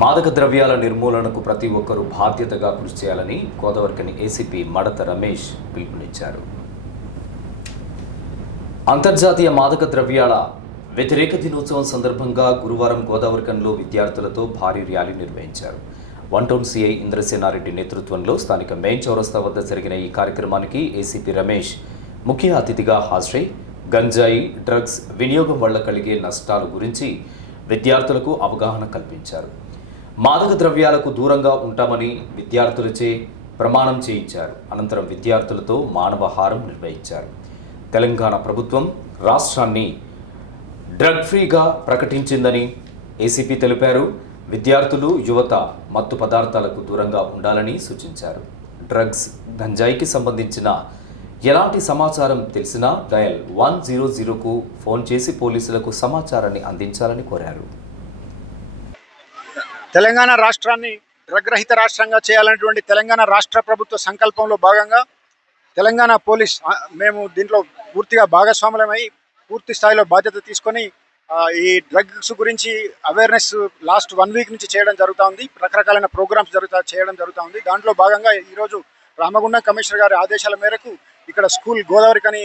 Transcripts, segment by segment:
మాదక ద్రవ్యాల నిర్మూలనకు ప్రతి ఒక్కరూ బాధ్యతగా కృషి చేయాలని గోదావరికని ఏసీపీ మడత రమేష్ పిలుపునిచ్చారు. అంతర్జాతీయ మాదక ద్రవ్యాల వ్యతిరేక దినోత్సవం సందర్భంగా గురువారం గోదావరికంలో విద్యార్థులతో భారీ ర్యాలీ నిర్వహించారు. వన్ టౌన్ సిఐ ఇంద్రసేనారెడ్డి నేతృత్వంలో స్థానిక మెయిన్ చౌరస్తా వద్ద జరిగిన ఈ కార్యక్రమానికి ఏసీపీ రమేష్ ముఖ్య అతిథిగా హాజరై గంజాయి డ్రగ్స్ వినియోగం వల్ల కలిగే నష్టాల గురించి విద్యార్థులకు అవగాహన కల్పించారు. మాదక ద్రవ్యాలకు దూరంగా ఉంటామని విద్యార్థులచే ప్రమాణం చేయించారు. అనంతరం విద్యార్థులతో మానవహారం నిర్వహించారు. తెలంగాణ ప్రభుత్వం రాష్ట్రాన్ని డ్రగ్ ఫ్రీగా ప్రకటించిందని ఏసీపీ తెలిపారు. విద్యార్థులు యువత మత్తు పదార్థాలకు దూరంగా ఉండాలని సూచించారు. డ్రగ్స్ గంజాయికి సంబంధించిన ఎలాంటి సమాచారం తెలిసినా డయల్ వన్ జీరో జీరోకు ఫోన్ చేసి పోలీసులకు సమాచారాన్ని అందించాలని కోరారు. తెలంగాణ రాష్ట్రాన్ని డ్రగ్ రహిత రాష్ట్రంగా చేయాలనేటువంటి తెలంగాణ రాష్ట్ర ప్రభుత్వ సంకల్పంలో భాగంగా తెలంగాణ పోలీస్ మేము దీంట్లో పూర్తిగా భాగస్వాములమై పూర్తి స్థాయిలో బాధ్యత తీసుకొని ఈ డ్రగ్స్ గురించి అవేర్నెస్ లాస్ట్ వన్ వీక్ నుంచి చేయడం జరుగుతూ ఉంది రకరకాలైన ప్రోగ్రామ్స్ జరుగుతా చేయడం జరుగుతూ ఉంది దాంట్లో భాగంగా ఈరోజు రామగుండం కమిషనర్ గారి ఆదేశాల మేరకు ఇక్కడ స్కూల్ గోదావరి కని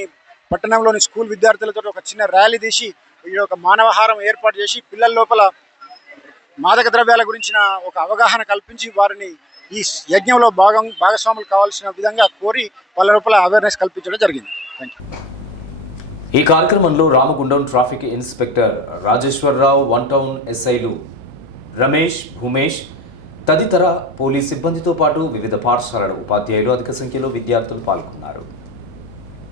పట్టణంలోని స్కూల్ విద్యార్థులతో ఒక చిన్న ర్యాలీ తీసి ఈ ఒక మానవహారం ఏర్పాటు చేసి పిల్లల లోపల మాదక ద్రవ్యాల గురించిన ఒక అవగాహన కల్పించి వారిని ఈ యజ్ఞంలో భాగం భాగస్వాములు కావాల్సిన విధంగా కోరి వాళ్ళ లోపల అవేర్నెస్ కల్పించడం జరిగింది. థ్యాంక్ యూ ఈ కార్యక్రమంలో Ramagundam traffic inspector Rajeshwararao one town ఎస్ఐలు రమేష్ భూమేష్ తదితర పోలీస్ సిబ్బందితో పాటు వివిధ పాఠశాలల ఉపాధ్యాయులు అధిక సంఖ్యలో విద్యార్థులు పాల్గొన్నారు.